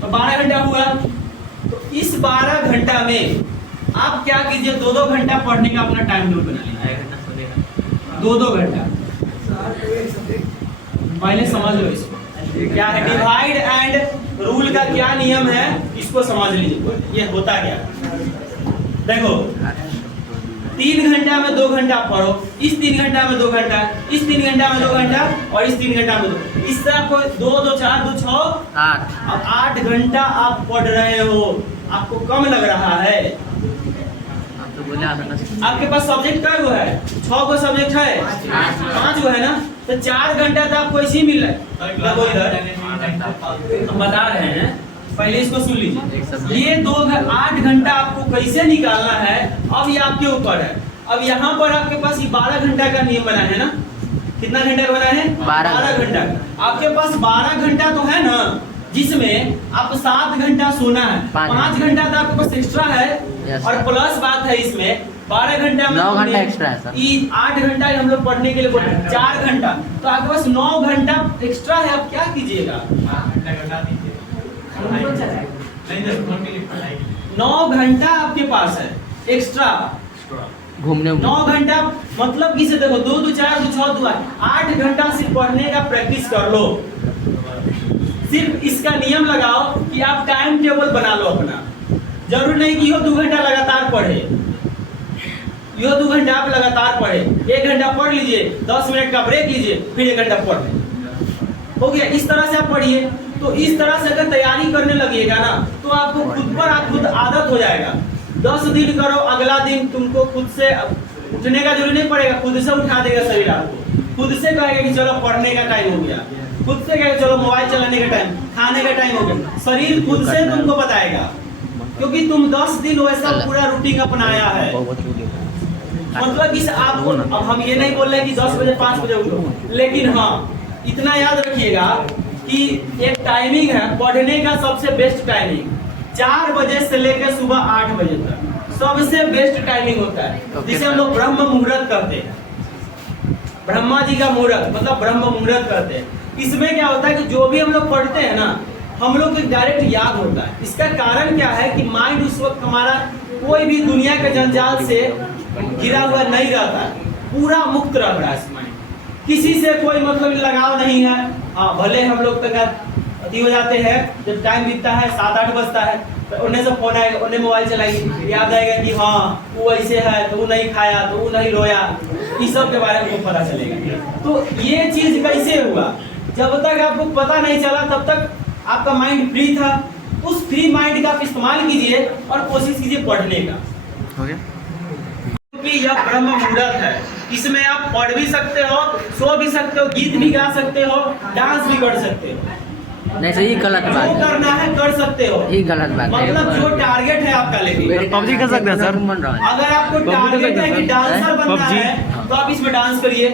तो 12 घंटा हुआ। तो इस 12 घंटा में आप क्या कीजिए, 2-2 घंटा पढ़ने का अपना टाइम टेबल बना लीजिए। 2-2 घंटा पहले समझ लो इसको क्या है, डिवाइड एंड रूल का क्या नियम है, इसको समझ लीजिए। ये होता क्या देखो, 3 घंटा में 2 घंटा पढ़ो, इस 3 घंटा में 2 घंटा, इस 3 घंटा में 2 घंटा और इस 3 घंटा में 2। इससे आपको 2 2 4 2 6 8। अब 8 घंटा आप पढ़ रहे हो, आपको कम लग रहा है? तो बोले आपके पास सब्जेक्ट क्या हुआ है? 6 को सब्जेक्ट है, 5 हुआ है ना, तो 4 घंटा तो आपको इसी मिल रहा है। लगो इधर हम बता रहे हैं, पहले इसको सुन लीजिए। ये 8 घंटा आपको कैसे निकालना है, अब ये आपके ऊपर है। अब यहाँ पर आपके पास ये 12 घंटा का नियम बना है ना, कितना घंटा का बना है? 12 घंटा। आपके पास 12 घंटा तो है ना, जिसमें आपको 7 घंटा सोना है, 5 घंटा तो आपके पास एक्स्ट्रा है। और प्लस बात है इसमें 12 घंटा में 9 घंटा एक्स्ट्रा है सर। 8 घंटा हम लोग पढ़ने के लिए बोले, 4 घंटा, तो आपके पास 9 घंटा एक्स्ट्रा है। आप क्या कीजिएगा, 9 घंटा आपके पास है एक्स्ट्रा घूमने 9 घंटा मतलब किसे देखो, 2 2 4 2 6 2 8 घंटा सिर्फ पढ़ने का प्रैक्टिस कर लो। सिर्फ इसका नियम लगाओ कि आप टाइम टेबल बना लो अपना। जरूर नहीं कि यो 2 घंटा लगातार पढ़े, यो 2 घंटा आप लगातार पढ़े, 1 घंटा पढ़ लीजिए, 10 मिनट का ब्रेक लीजिए, फिर 1 घंटा पढ़ ले। हो गया, इस तरह से आप पढ़िए। तो इस तरह से अगर तैयारी करने लगिएगा ना, तो आपको खुद आदत हो जाएगा। 10 दिन करो, अगला दिन तुमको खुद से उठने का जरूरी नहीं पड़ेगा, खुद से उठा देगा शरीर आपको, खुद से कहेगा कि चलो पढ़ने का टाइम हो गया, खुद से कहेगा चलो मोबाइल चलाने का टाइम, खाने का टाइम हो गया। शरीर खुद से तुमको बताएगा, क्योंकि तुम 10 दिन वैसा पूरा रूटीन अपनाया है। मतलब कि आपको, अब हम ये नहीं बोल रहे कि 10 बजे 5 बजे उठो, लेकिन हाँ इतना याद रखिएगा कि एक टाइमिंग है पढ़ने का, सबसे बेस्ट टाइमिंग 4 बजे से लेकर सुबह 8 बजे तक सबसे बेस्ट टाइमिंग होता है, जिसे हम लोग ब्रह्म मुहूर्त कहते हैं। ब्रह्मा जी का मुहूर्त मतलब ब्रह्म मुहूर्त कहते हैं। इसमें क्या होता है कि जो भी हम लोग पढ़ते हैं ना, हम लोग को डायरेक्ट याद होता है। इसका कारण क्या है कि माइंड उस वक्त हमारा कोई भी दुनिया के जंजाल से घिरा हुआ नहीं रहता है, पूरा मुक्त रह रहा है। माइंड किसी से कोई मतलब लगाव नहीं है। हाँ, भले हम लोग तक अति हो जाते हैं, जब टाइम बीतता है 7-8 बजता है, तो उन्हें से फोन आएगा, उन्हें मोबाइल चलाएंगे, याद आएगा कि हाँ वो ऐसे है, तो वो नहीं खाया, तो वो नहीं रोया, इस सब के बारे में पता चलेगा। तो ये चीज कैसे हुआ, जब तक आपको पता नहीं चला तब तक आपका माइंड फ्री था। उस फ्री माइंड का आप इस्तेमाल कीजिए और कोशिश कीजिए पढ़ने का। हो गया? क्योंकि यह ब्रह्म मुहूर्त है, इसमें आप पढ़ भी सकते हो, सो भी सकते हो, गीत भी गा सकते हो, डांस भी कर सकते हो। नहीं सर, ये गलत बात जो है, करना है कर सकते हो, ये गलत बात है। मतलब जो टारगेट है आपका। लेकिन PUBG कर सकते हैं सर। अगर आपको टारगेट है कि डांसर बनना PUBG? है तो आप इसमें डांस करिए।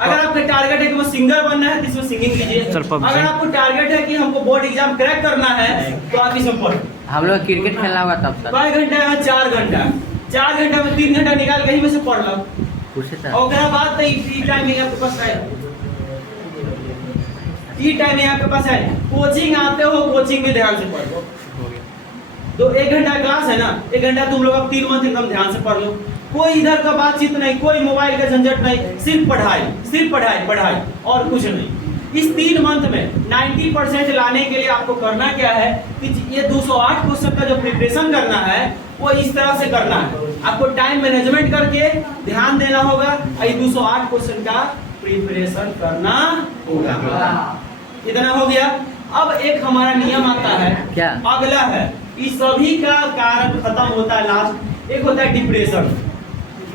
अगर आपका टारगेट है कि वो सिंगर बनना है तो इसमें सिंगिंग कीजिए। Sir, PUBG? अगर आपको टारगेट है कि हमको बोर्ड एग्जाम क्रैक करना है तो आप इसमें पढ़ो। हम लोग क्रिकेट खेलना होगा तब सर। 5 घंटा में 4 घंटा, 4 घंटा में 3 घंटा निकाल कहीं में से पढ़ लो। पूछे सर, और अगर बात नहीं फ्री टाइम में आपके पास है, फ्री टाइम में आपके पास है, कोचिंग आते हो, कोचिंग में ध्यान से पढ़ो। तो 1 घंटा क्लास है ना, 1 घंटा तुम लोग अब 3 मंथ एकदम ध्यान से पढ़ लो। कोई इधर का बातचीत नहीं, कोई मोबाइल का झंझट नहीं, सिर्फ पढ़ाई, सिर्फ पढ़ाई, पढ़ाई और कुछ नहीं। इस 3 मंथ में 90% लाने के लिए आपको करना क्या है कि ये 208 क्वेश्चन का जो प्रिपरेशन करना है वो इस तरह से करना है। आपको टाइम मैनेजमेंट करके ध्यान देना होगा, ये 208 क्वेश्चन का प्रिपरेशन करना होगा। इतना हो गया। अब एक हमारा नियम आता है, क्या? अगला है, इस सभी का कारण खत्म होता है लास्ट, एक होता है डिप्रेशन।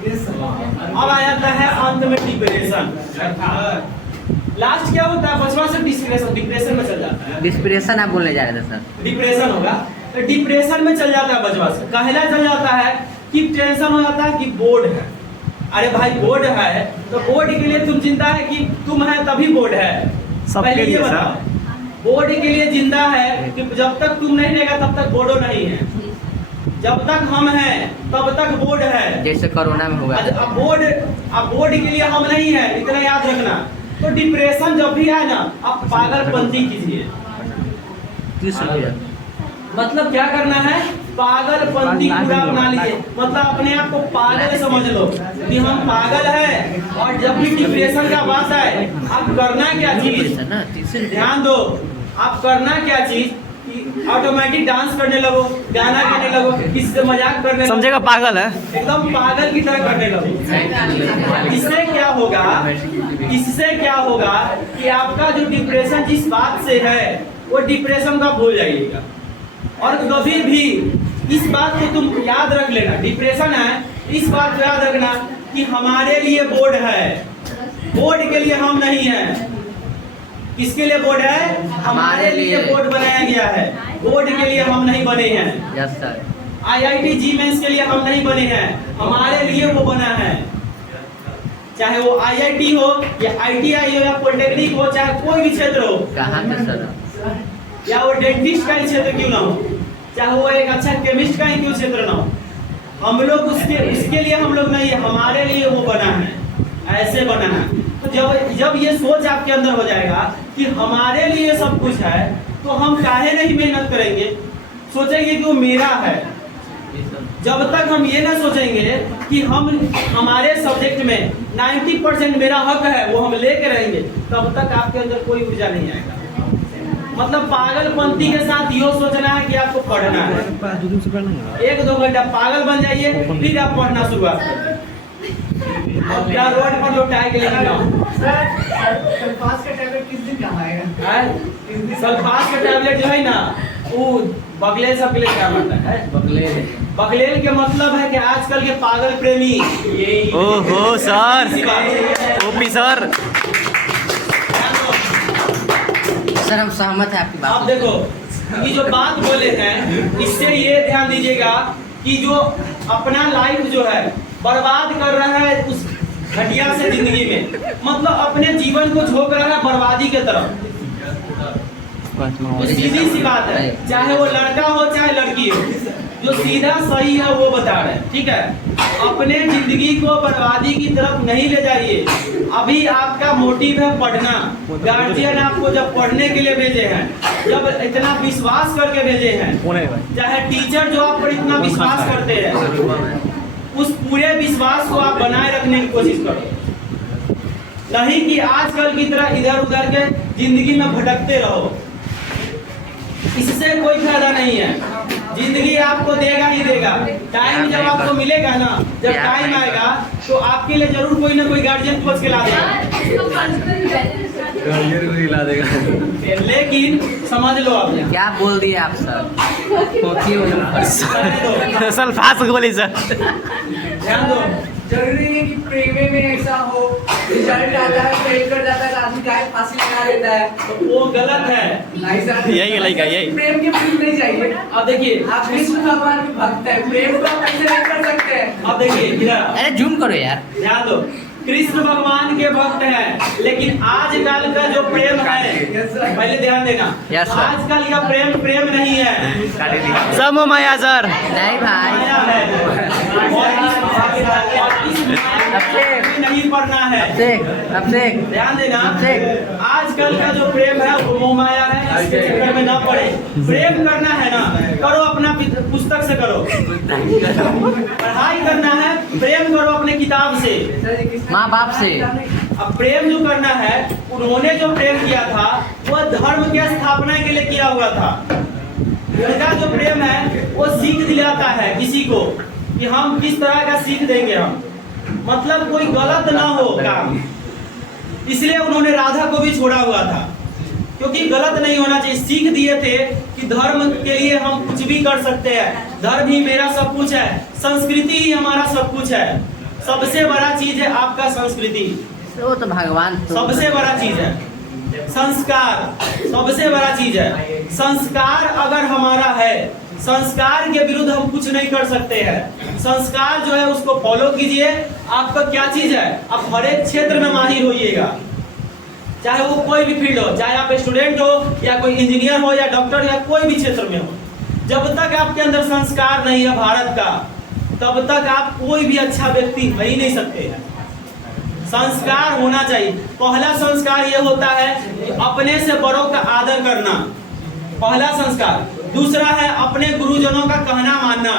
अब आ जाता है अंत में डिप्रेशन। लास्ट क्या होता है, बचवा से डिप्रेशन में चल जाता है। डिस्प्रेशन आप बोलने जा रहे थे सर। डिप्रेशन होगा तो डिप्रेशन में चल जाता है बचवा से। कहला चल जाता है कि टेंशन हो जाता है कि बोर्ड है। अरे भाई बोर्ड है तो बोर्ड के लिए तुम जिंदा है कि तुम है तभी बोर्ड है? सबके पहले ये लिए, बताओ। बोर्ड के लिए जिंदा है कि जब तक तुम नहीं रहेगा तब तक बोर्डो नहीं है, जब तक हम हैं तब तक बोर्ड है। जैसे कोरोना में हुआ। अब बोर्ड के लिए हम नहीं है, इतना याद रखना। तो डिप्रेशन जब भी आए ना आप पागलपंती कीजिए। 30 रुपया। मतलब क्या करना है? पागलपंती पूरा बना लीजिए। मतलब अपने आप को पागल समझ लो कि हम पागल हैं। और जब भी डिप्रेशन का बात आए आप करना क्या चीज, ना 30 रुपया। ध्यान दो। आप करना क्या चीज कि ऑटोमेटिक डांस करने लगो, गाना गाने लगो, किसी से मजाक करने लगो, समझेगा पागल है। एकदम पागल की तरह करने लगो। इससे क्या होगा? इससे क्या होगा कि आपका जो डिप्रेशन जिस बात से है वो डिप्रेशन का भूल जाइएगा। और कभी भी इस बात को तुम याद रख लेना, डिप्रेशन है इस बात को याद रखना कि हमारे लिए बोर्ड है, बोर्ड के लिए हम नहीं हैं। किसके लिए बोर्ड है? हमारे लिए बोर्ड बनाया गया है, बोर्ड के लिए हम नहीं बने हैं। Yes sir. IIT जी मेंस के लिए हम नहीं बने हैं, हमारे लिए वो बना है। चाहे वो IIT हो या ITI हो या पॉलिटेक्निक हो, चाहे कोई भी क्षेत्र हो, कहाँ पे सर? या वो डेंटिस्ट का ही क्षेत्र क्यों ना हो, चाहे वो एक अच्छा केमिस्ट का ही क्यों क्षेत्र ना हो, हम लोग उसके लिए हम लोग नहीं है, हमारे लिए वो बना है, ऐसे बना है। तो जब ये सोच आपके अंदर हो जाएगा कि हमारे लिए सब कुछ है तो हम काहे नहीं मेहनत करेंगे, सोचेंगे कि वो मेरा है। जब तक हम ये ना सोचेंगे कि हमारे सब्जेक्ट में 90% मेरा हक है वो हम लेके रहेंगे, तब तक आपके अंदर कोई ऊर्जा नहीं आएगा। मतलब पागलपंती के साथ यो सोचना है कि आपको पढ़ना है, 1-2 घंटा पागल बन जाइए फिर आप पढ़ना शुरुआत करें। अब क्या रोड पर लौटाए के लेके जाओ। सल्फास का टैबलेट किस दिन काम आएगा? सल्फास का टैबलेट जो है ना वो बगलेल सबके लिए क्या मतलब है? बगलेल के मतलब है कि आजकल के पागल प्रेमी ओहो सर, ओपी सर। सर हम सहमत है आपकी बात। आप देखो ये जो बात बोले हैं इससे ये ध्यान दीजिएगा कि जो अपना लाइफ जो है बर्बाद कर रहा है उस घटिया से जिंदगी में, मतलब अपने जीवन को झोंक रहा है बर्बादी के तरफ। तो सीधी सी बात है, चाहे वो लड़का हो चाहे लड़की हो, जो सीधा सही है वो बता रहे हैं, ठीक है। अपने जिंदगी को बर्बादी की तरफ नहीं ले जाइए। अभी आपका मोटिव है पढ़ना, गार्जियन आपको जब पढ़ने के लिए भेजे हैं, जब इतना विश्वास करके भेजे हैं, चाहे टीचर जो आप पर इतना विश्वास करते हैं, उस पूरे विश्वास को आप बनाए रखने की कोशिश करो, नहीं कि आजकल की तरह इधर उधर के जिंदगी में भटकते रहो। इससे कोई फायदा नहीं है। जिंदगी आपको देगा ही देगा। टाइम जब आपको मिलेगा ना, जब टाइम आएगा तो आपके लिए जरूर कोई ना कोई गार्जियन खोज के ला देगा। लेकिन समझ लो आप क्या बोल दिए आप सर? सल्फास गोली सर। ध्यान दो। जरूरी नहीं कि प्रेम में ऐसा हो, रिजल्ट आता है फेल कर जाता है तो आदमी काहे फांसी लगा लेता है, तो वो गलत है। नहीं सर, यही लड़का यही। प्रेम के फील्ड नहीं चाहिए। अब देखिए, आप कृष्ण भगवान के भक्त है, प्रेम को आप कैसे नहीं कर सकते हैं? अब देखिए इधर अरे जूम करो यार। ध्यान दो। कृष्ण भगवान के भक्त हैं, लेकिन आजकल का जो प्रेम है, पहले ध्यान देना, Yes, sir. आजकल का प्रेम नहीं है, सब मोह माया सर। नहीं भाई, माया है। और इस माया में नहीं पड़ना है। अब देख ध्यान देना, देख। आजकल का जो प्रेम है वो मोह माया है, इसके चक्कर में ना पड़े। प्रेम करना है ना, करो अपना पुस्तक से करो, पढ़ाई करना है, प्रेम करो अपने किताब से, माँ बाप से। अब प्रेम जो करना है, उन्होंने जो प्रेम किया था वह धर्म की स्थापना के लिए किया हुआ था। उनका जो प्रेम है वो सीख दिलाता है किसी को कि हम किस तरह का सीख देंगे हम, मतलब कोई गलत ना हो काम। इसलिए उन्होंने राधा को भी छोड़ा हुआ था, क्योंकि गलत नहीं होना चाहिए। सीख दिए थे कि धर्म के लिए हम कुछ भी कर सकते हैं, धर्म ही मेरा सब कुछ है, संस्कृति ही हमारा सब कुछ है। सबसे बड़ा चीज है आपका संस्कृति, वो तो भगवान तो सबसे बड़ा चीज है। संस्कार सबसे बड़ा चीज है। संस्कार अगर हमारा है संस्कार के विरुद्ध हम कुछ नहीं कर सकते हैं। संस्कार जो है उसको फॉलो कीजिए। आपका क्या चीज है, आप हर एक क्षेत्र में माहिर होइएगा, चाहे वो कोई भी फील्ड हो, चाहे आप स्टूडेंट हो या कोई इंजीनियर हो या डॉक्टर हो या कोई भी क्षेत्र में हो। जब तक आपके अंदर संस्कार नहीं है भारत का, तब तक आप कोई भी अच्छा व्यक्ति हो ही नहीं सकते हैं। संस्कार होना चाहिए। पहला संस्कार ये होता है कि अपने से बड़ों का आदर करना, पहला संस्कार। दूसरा है अपने गुरुजनों का कहना मानना,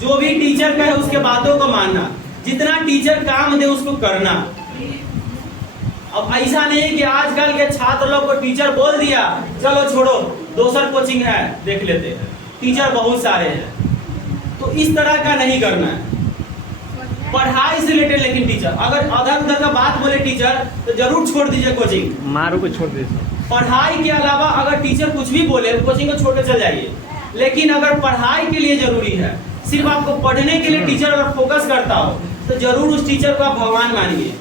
जो भी टीचर कहे उसके बातों को मानना, जितना टीचर काम दे उसको करना। अब ऐसा नहीं कि आजकल के छात्र लोग को टीचर बोल दिया चलो छोड़ो दूसर कोचिंग है देख लेते हैं, टीचर बहुत सारे हैं, तो इस तरह का नहीं करना है। पढ़ाई से रिलेटेड लेकिन टीचर अगर अधर उधर का बात बोले टीचर तो जरूर छोड़ दीजिए कोचिंग, मारू को छोड़ दीजिए। पढ़ाई के अलावा अगर टीचर कुछ भी बोले कोचिंग को छोड़ के चल जाइए। लेकिन अगर पढ़ाई के लिए जरूरी है, सिर्फ आपको पढ़ने के लिए टीचर अगर फोकस करता हो तो जरूर उस टीचर को आप भगवान मानिए।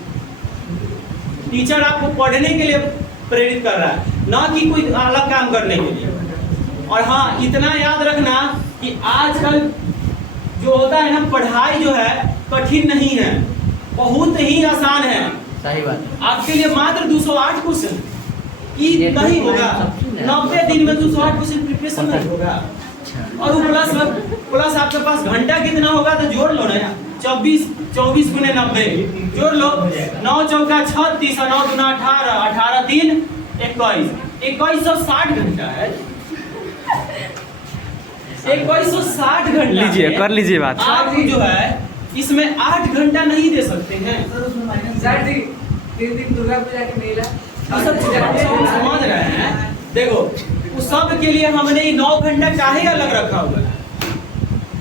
टीचर आपको पढ़ने के लिए प्रेरित कर रहा है, ना कि कोई अलग काम करने के लिए। और हाँ, इतना याद रखना कि आजकल जो होता है ना, पढ़ाई जो है कठिन नहीं है, बहुत ही आसान है। सही बात है। आपके लिए मात्र 208 क्वेश्चन ये नहीं होगा, 90 दिन में 208 क्वेश्चन प्रिपरेशन नहीं होगा। और वो प्लस आपके पास घंटा कितना होगा तो जोड़ लो ना, 24 गुने 90 जोड़ लो, 9 चौका 36 और 9 गुना 18, 18 3 21, 2160 घंटा है। 2160 घंटा लीजिए, कर लीजिए बात। आप जो है इसमें 8 घंटा नहीं दे सकते हैं। सर जी 3 दिन दुर्गा पूजा के मेला ये सब चीजें आप समझ रहे हैं। देखो उस सब के लिए हमने ये 9 घंटा काहे अलग रखा हुआ है,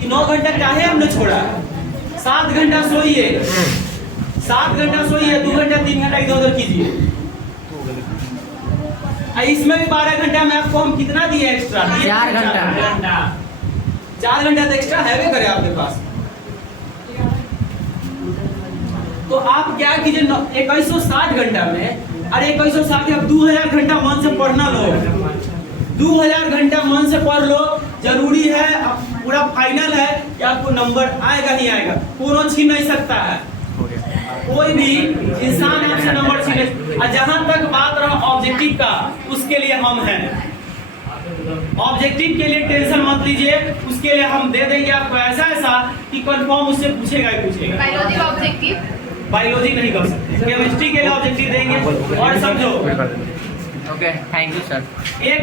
ये 9 घंटा काहे हमने छोड़ा है। 7 घंटा सोइए, 7 घंटा सोइए, 2 घंटा 3 घंटा इधर उधर कीजिए। इसमें भी 12 घंटा में आपको हम कितना दिए एक्स्ट्रा? 4 घंटा। 4 घंटा तो एक्स्ट्रा है भी करे आपके पास। तो आप क्या कीजिए 2160 घंटा में, अरे 2160 आप 2000 घंटा मन से पढ़ना लो, 2000 घंटा मन से पढ़ लो। जरूरी है, अब पूरा फाइनल है कि आपको नंबर आएगा ही आएगा, कोनो छीन नहीं सकता है, कोई भी इंसान आपसे नंबर छीने। और जहां तक बात रहा ऑब्जेक्टिव का, उसके लिए हम हैं। ऑब्जेक्टिव के लिए टेंशन मत लीजिए, उसके लिए हम दे देंगे आपको ऐसा ऐसा कि कंफर्म उससे पूछेगा ही पूछेगा। बायोलॉजी का ऑब्जेक्टिव, बायोलॉजी नहीं कर सकते, केमिस्ट्री के लिए ऑब्जेक्टिव देंगे। और समझो ओके, थैंक यू सर। एक